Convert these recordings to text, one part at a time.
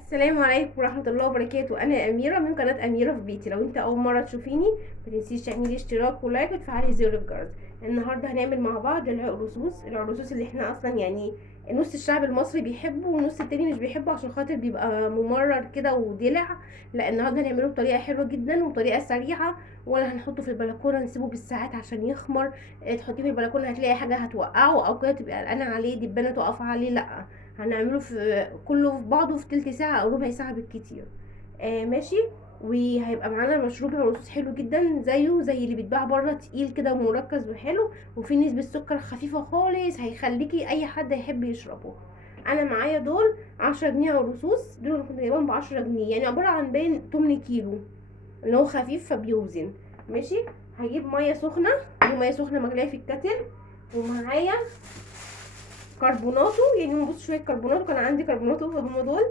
السلام عليكم ورحمة الله وبركاته. أنا أميرة من قناة أميرة في بيتي. لو أنت أول مرة تشوفيني ما تنسيش تعملي اشتراك ولايك وتفعلي زر الجرس. النهاردة هنعمل مع بعض العرقسوس اللي احنا أصلا يعني نص الشعب المصري بيحبه ونص التاني مش بيحبه عشان خاطر بيبقى ممرر كده ودلع. لا، النهاردة هنعمله بطريقة حلوة جدا وطريقة سريعة، ولا هنحطه في البلكونة نسيبه بالساعات عشان يخمر. تحطيه في البلكونة هتلاقي حاجة هتوقعه أو كده تبقى قلقانة عليه، دبانة تقف عليه. لأ، هنعمله في كله في بعضه في تلت ساعة او ربع ساعة بالكتير. ماشي. وهيبقى معانا مشروب العصوص حلو جدا زيه زي اللي بيتباع بره، تقيل كده ومركز وحلو، وفي نسبة سكر خفيفة خالص هيخليكي اي حد يحب يشربه. انا معايا دول 10 جنيه عرقسوس، دول انا كنت جايبهم ب10 جنيه، يعني عبارة عن باين 8 كيلو، اللي هو خفيف فبيوزن. ماشي. هجيب مية سخنة، دي مية سخنة مغلية في الكتل، ومعايا كربوناتو، يعني نبص شويه كربوناتو، كان عندي كربوناتو هم دول.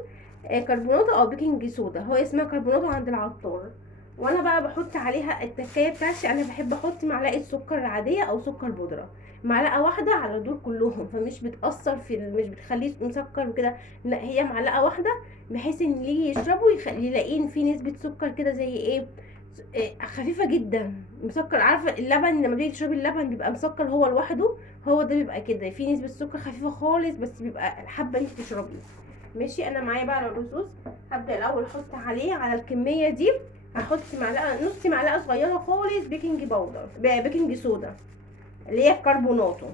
كربوناتو او بيكنج صودا، هو اسمها كربوناتو عند العطار. وانا بقى بحط عليها التكايه بتاعتي، انا بحب احط معلقه سكر عاديه او سكر بودره، معلقه واحده على دول كلهم، فمش بتاثر مش بتخليه مسكر وكده. لا، هي معلقه واحده، بحيث ان اللي يجي يشربه يلاقيه فيه نسبه سكر كده زي ايه، خفيفه جدا. مسكر، عارفه اللبن لما تيجي تشربي اللبن بيبقى مسكر هو لوحده، هو ده بيبقى كده فيه نسبه سكر خفيفه خالص، بس بيبقى حابه انت تشربيه. ماشي. انا معايا بقى الرصوص، هبدا الاول احط عليه على الكميه دي، هحط معلقه، نص معلقه صغيره خالص بيكنج باودر، بيكنج صودا، اللي هي الكربوناتو.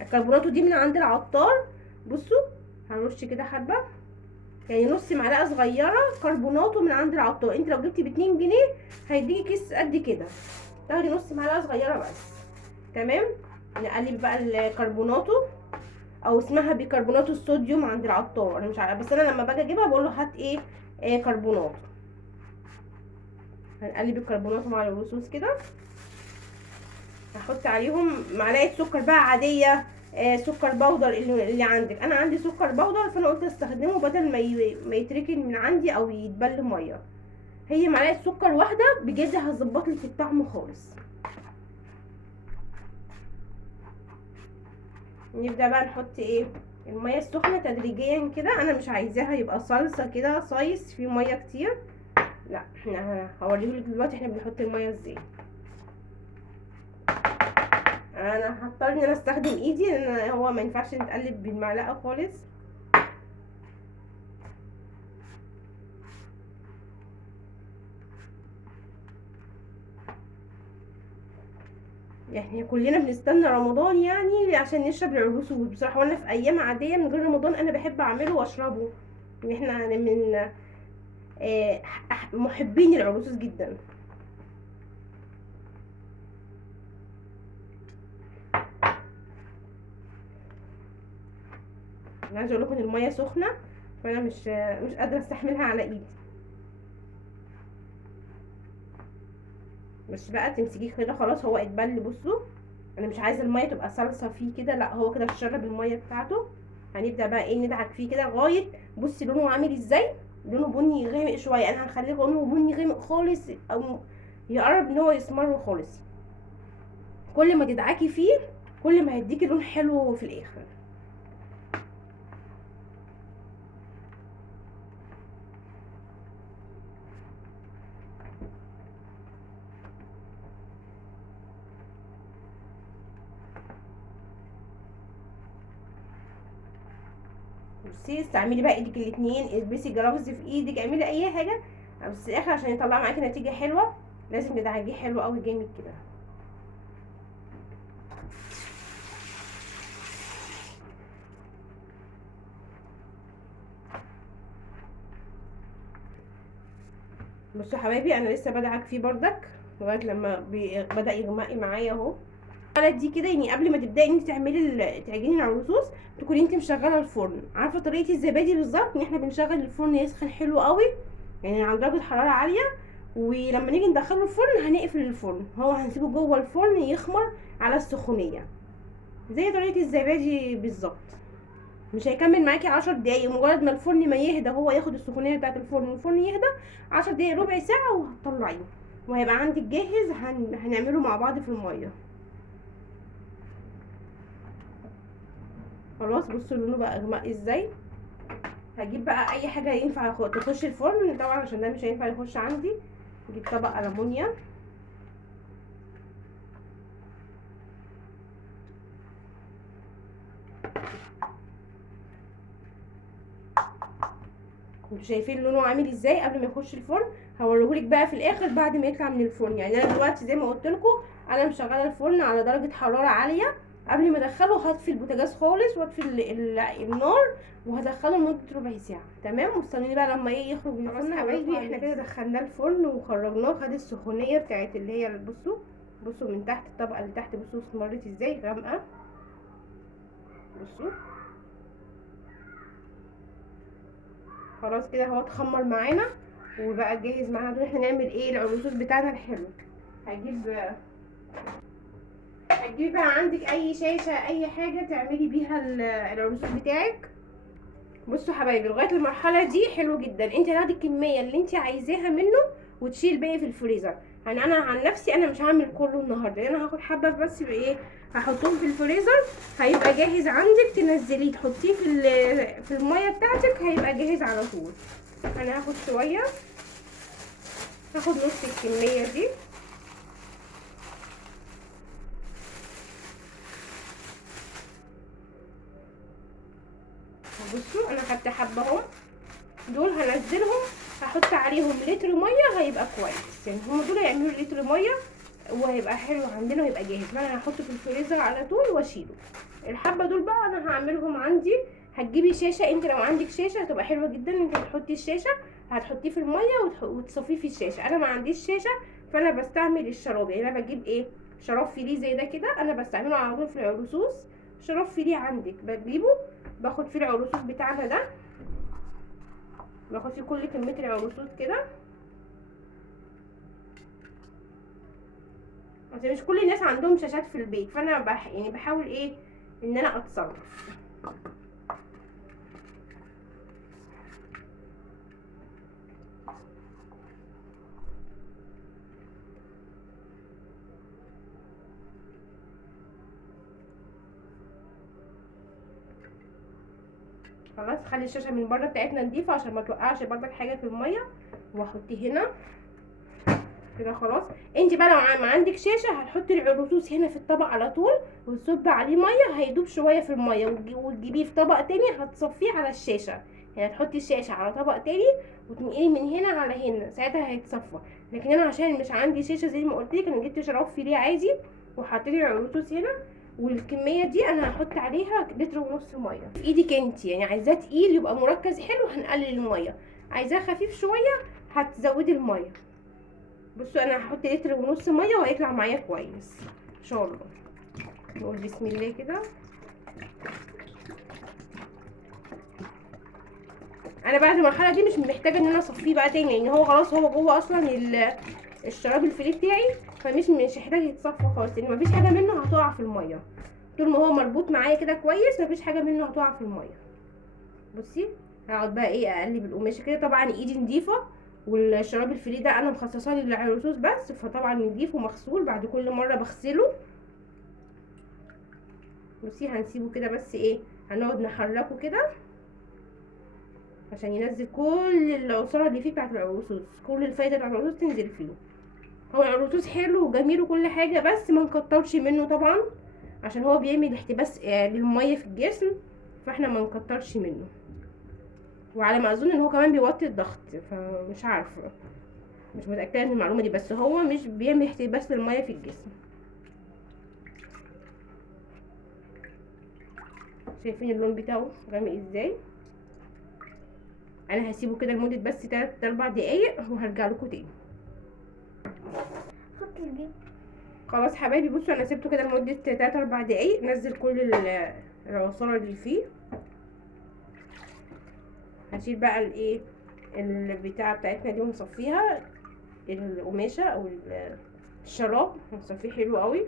الكربوناتو دي من عند العطار. بصوا، هنرش كده حبه، يعني نص معلقه صغيره كربوناتو من عند العطار. انت لو جبتي ب2 جنيه هيديكي كيس قد كده، تاخدي نص معلقه صغيره بس. تمام. نقلب بقى الكربوناتو، او اسمها بيكربوناتو الصوديوم عند العطار، انا مش عارفه، بس انا لما باجي اجيبها بقول له هات ايه، كربوناتو. هنقلب الكربوناتو مع الرصوص كده، هحط عليهم معلقه سكر بقى عاديه، سكر بودر اللي عندك. انا عندي سكر بودر فانا قلت استخدمه بدل ما يتركن من عندي او يتبل ميه. هي معلقه سكر واحده بجد هتظبط لك الطعم خالص. نبدا بقى نحط ايه، الميه السخنه تدريجيا كده، انا مش عايزاها يبقى صلصه كده صايص فيه ميه كتير. لا، احنا هوريهولك دلوقتي احنا بنحط الميه ازاي. انا هضطر ان انا استخدم ايدي لان هو ما ينفعش نتقلب بالمعلقه خالص. يعني كلنا بنستنى رمضان يعني عشان نشرب العرقسوس بصراحه، وانا في ايام عاديه من غير رمضان انا بحب اعمله واشربه، ان احنا من محبين العرقسوس جدا. انا عايزه اقول لكم ان الميه سخنه، فانا مش قادره استحملها على ايدي. مش بقى تمسكيه كده خلاص هو اتبل. بصوا، انا مش عايزه الميه تبقى صلصه فيه كده، لا هو كده شرب الميه بتاعته. هنبدا بقى ايه، ندعك فيه كده لغايه، بصي لونه عامل ازاي، لونه بني غامق شويه، انا هخليه لونه بني غامق خالص، او يقرب ان هو يسمر خالص. كل ما تدعكي فيه كل ما هيديكي لون حلو في الاخر. بصي، استعملي بقى ايدك الاتنين، البسي جرافز في ايدك، اعملي اي حاجه، بس في الاخر عشان يطلع معاكي نتيجه حلوه لازم تدعكيه حلو قوي جامد كده. بصوا يا حبايبي، انا لسه بدعك فيه بردك لغايه لما بدا يغمق معايا اهو. الحاله دي كده يعني قبل ما تبداي انت تعملي تعجني العروسوس، تكوني انت مشغله الفرن. عارفه طريقه الزبادي بالظبط، ان احنا بنشغل الفرن يسخن حلو قوي، يعني عند درجه حراره عاليه، ولما نيجي ندخله الفرن هنقفل الفرن، هو هنسيبه جوه الفرن يخمر على السخونيه زي طريقه الزبادي بالظبط. مش هيكمل معاكي 10 دقايق، مجرد ما الفرن ما يهدى هو ياخد السخونيه بتاعه الفرن، الفرن يهدى 10 دقايق ربع ساعه وهتطلعيه، وهيبقى عندك جاهز. هنعمله مع بعض في الميه. خلاص، بصوا لونه بقى اغمق ازاي. هجيب بقى اي حاجه ينفع تخش الفرن طبعا، عشان ده مش هينفع يخش عندي. اجيب طبق ألمونيا، انتوا شايفين لونه عامل ازاي قبل ما يخش الفرن؟ هوريهولك بقى في الاخر بعد ما يطلع من الفرن. يعني انا دلوقتي زي ما قلت لكم انا مشغله الفرن على درجه حراره عاليه. قبل ما ادخله هطفي البوتاجاز خالص واطفي النار، وهدخله لمده ربع ساعه. تمام، واستنوني بقى لما ايه يخرج من الفرن. حبايبي احنا كده دخلناه الفرن وخرجناه، خد السخونيه بتاعت اللي هي بصوا من تحت الطبقه اللي تحت، بصوا استمرت ازاي غامقه. بصوا خلاص كده هو اتخمر معانا وبقى جاهز معانا. دول احنا نعمل ايه العروسوس بتاعنا الحلو. هتجيبي بقى عندك اي شاشه اي حاجه تعملي بيها العروسوس بتاعك. بصوا حبايبي لغايه المرحله دي حلو جدا. انت هتاخدي الكميه اللي انت عايزاها منه وتشيل الباقي في الفريزر. يعني انا عن نفسي انا مش هعمل كله النهارده، انا هاخد حبه بس بايه هحطهم في الفريزر، هيبقى جاهز عندك تنزليه تحطيه في الميه بتاعتك، هيبقى جاهز على طول. انا هاخد شويه، هاخد نص الكميه دي. بصوا انا خدت حبه اهو، دول هنزلهم هحط عليهم لتر ميه هيبقى كويس. يعني هم دول هيعملوا لتر ميه وهيبقى حلو عندنا وهيبقى جاهز. فانا هحطه في الفريزر على طول واشيله. الحبه دول بقى انا هعملهم عندي. هتجيبي شاشه، انت لو عندك شاشه هتبقى حلوه جدا. انت هتحطي الشاشه هتحطيه في الميه وتصفيه في الشاشه. انا ما عنديش شاشه فانا بستعمل الشراب. يعني انا بجيب ايه شراب فيليه زي ده كده، انا بستعمله على طول في العروسوس. شراب فيليه عندك بجيبه، باخد فيه العروسوس بتاعنا ده، باخد فيه كل كميه العروسوس كده. بس مش كل الناس عندهم شاشات في البيت، فانا يعني بحاول ايه ان انا اتصرف. خلاص خلي الشاشه من بره بتاعتنا نضيفه عشان ما توقعش برضك حاجه في الميه. واحطيه هنا كده خلاص. انت بقى لو ما عندك شاشه هتحطي العروسوس هنا في الطبق على طول وتصبي عليه ميه، هيدوب شويه في الميه وتجيبيه في طبق تاني هتصفيه على الشاشه. يعني تحطي الشاشه على طبق تاني وتنقلي من هنا على هنا، ساعتها هيتصفى. لكن انا عشان مش عندي شاشه زي ما قلت لك، انا جبت شراب فيليه عادي وحطيت العروسوس هنا. والكميه دي انا هحط عليها لتر ونص ميه في ايدك انت. يعني عايزاه تقيل يبقى مركز حلو هنقلل الميه، عايزاه خفيف شويه هتزودي الميه. بصوا انا هحط لتر ونص ميه وهيطلع معايا كويس ان شاء الله. نقول بسم الله كده. انا بعد المرحله دي مش محتاجه ان انا اصفيه بقى تاني، لان هو خلاص هو جوه اصلا الشراب الفيليه بتاعي، فمش محتاج يتصفى خالص، لان مفيش حاجه منه هتقع في الميه. طول ما هو مربوط معايا كده كويس مفيش حاجه منه هتقع في الميه. بصي هقعد بقى ايه اقلب القماشه كده. طبعا ايدي نضيفه، والشراب الفيليه ده انا مخصصاه للعروسوس بس، فطبعا نضيف ومغسول بعد كل مره بغسله. بصي هنسيبه كده بس ايه هنقعد نحركه كده عشان ينزل كل العصاره اللي فيه بتاعت العروسوس، كل الفايده بتاعت العروسوس تنزل فيه. هو العروسوس حلو وجميل وكل حاجه، بس ما نكترش منه طبعا عشان هو بيعمل احتباس للميه في الجسم، فاحنا ما نكترش منه. وعلى ما اظن ان هو كمان بيوطي الضغط، فمش عارفه مش متاكده من المعلومه دي، بس هو مش بيعمل احتباس للميه في الجسم. شايفين اللون بتاعه غامق ازاي؟ انا هسيبه كده لمده بس 3-4 دقايق وهرجع لكم تاني. خلاص حبايبي بصوا انا سيبته كده لمده 3-4 دقايق، نزل كل العصاره اللي فيه. هشيل بقى الايه البتاعه بتاعتنا دي ونصفيها، القماشه او الشراب هنصفيه حلو قوي.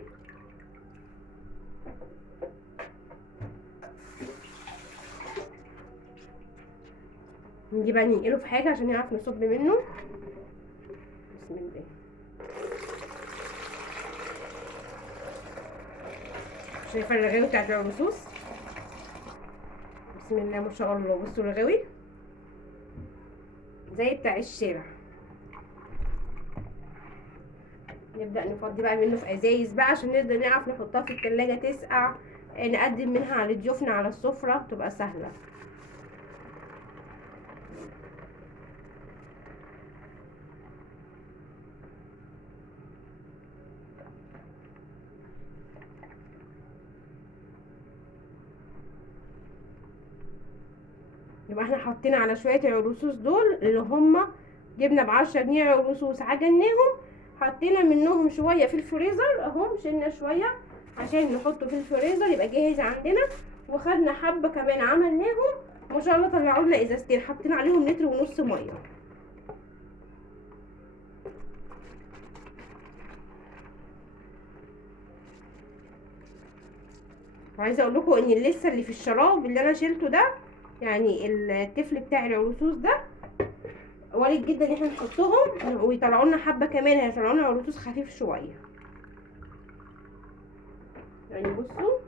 نجي بقى ننقله في حاجه عشان نعرف نصب منه. بسم الله. شايفه الرغاوي بتاعت العروسوس؟ بسم الله ما شاء الله. بصوا الرغاوي زي بتاع الشارع. نبدأ نفضي بقى منه في ازايز بقى عشان نقدر نعرف نحطها في التلاجة تسقع، نقدم منها على ضيوفنا على السفرة تبقى سهلة. يبقى احنا حطينا على شوية العرقسوس دول اللي هما جبنا ب10 جنيه عرقسوس عجناهم، حطينا منهم شوية في الفريزر اهم، شلنا شوية عشان نحطه في الفريزر يبقى جاهز عندنا، وخدنا حبة كمان عملناهم ما شاء الله طلعوا لنا ازازتين، حطينا عليهم 1.5 لتر مية. وعايزه اقول لكم ان لسه اللي في الشراب اللي انا شيلته ده، يعني التفل بتاع العرقسوس ده وارد جدا ان احنا نحطهم ويطلعوا لنا حبه كمان، هيطلعوا لنا عرقسوس خفيف شويه. يعني بصوا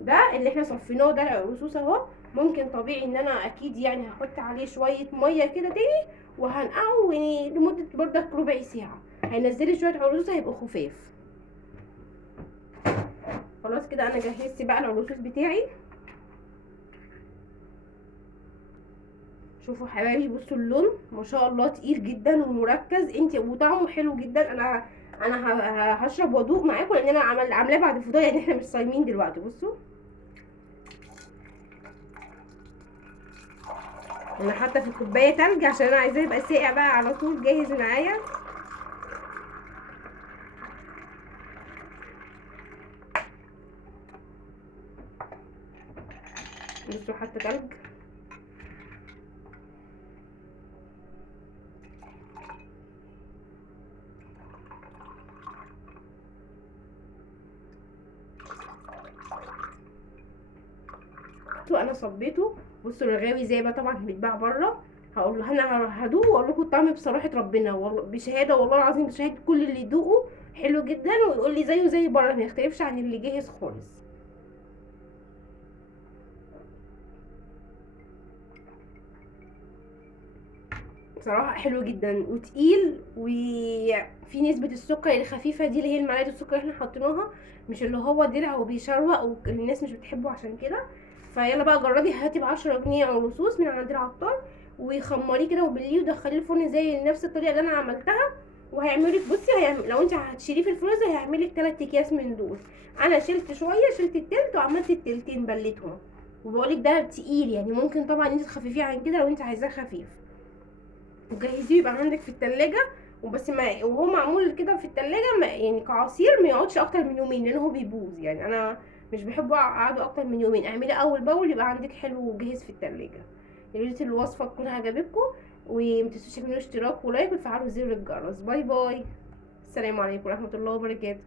ده اللي احنا صفيناه ده العرقسوس اهو، ممكن طبيعي ان انا اكيد يعني هحط عليه شويه ميه كده تاني وهنقعه يعني لمده بردك ربع ساعه، هينزل لي شويه عرقسوس هيبقوا خفاف. خلاص كده انا جهزت بقى العرقسوس بتاعي. شوفوا حبايبي بصوا اللون ما شاء الله تقيل جدا ومركز انت وطعمه حلو جدا. انا هشرب وادوق معاكم لان انا عاملاه بعد الفطار، يعني احنا مش صايمين دلوقتي. بصوا انا حاطه في الكوبايه تلج عشان انا عايزاه يبقى ساقع بقى على طول جاهز معايا. بصوا حاطه تلج. انا صبيته. بصوا الرغاوي زي ما طبعا بيتباع بره، هقول له انا هدوق واقول لكم الطعم بصراحه ربنا والله بشهاده والله العظيم بشهاده كل اللي يدوقه حلو جدا ويقول لي زيه زي بره ما يختلفش عن اللي جاهز خالص. بصراحه حلو جدا وتقيل، وفي نسبه السكر الخفيفه دي اللي هي المعلقه السكر اللي احنا حاطينها، مش اللي هو درع وبيشروق والناس مش بتحبه عشان كده. فيلا بقى جربي، هاتي ب10 جنيه عرقسوس من عند العطار وخمريه كده وبليه ودخليه الفرن زي نفس الطريقه اللي انا عملتها، وهيعملك بصي لو انت هتشيليه في الفريزر هيعملك 3 اكياس من دول. انا شلت شويه، شلت التلت وعملت التلتين بليتهم، وبقولك ده تقيل يعني ممكن طبعا انت تخففيه عن كده لو انت عايزاه خفيف، وجهزيه يبقى عندك في التلاجة. وبس ما وهو معمول كده في التلاجة ما يعني كعصير ما يقعدش اكتر من يومين لان هو بيبوظ، يعني انا مش بحب اقعده اكتر من يومين. اعمليه اول باول يبقى عندك حلو وجهز في التلاجة. يا ريت الوصفه تكون عجبتكم، ومتنسوش تعملوا اشتراك ولايك وتفعلوا زر الجرس. باي باي، السلام عليكم ورحمه الله وبركاته.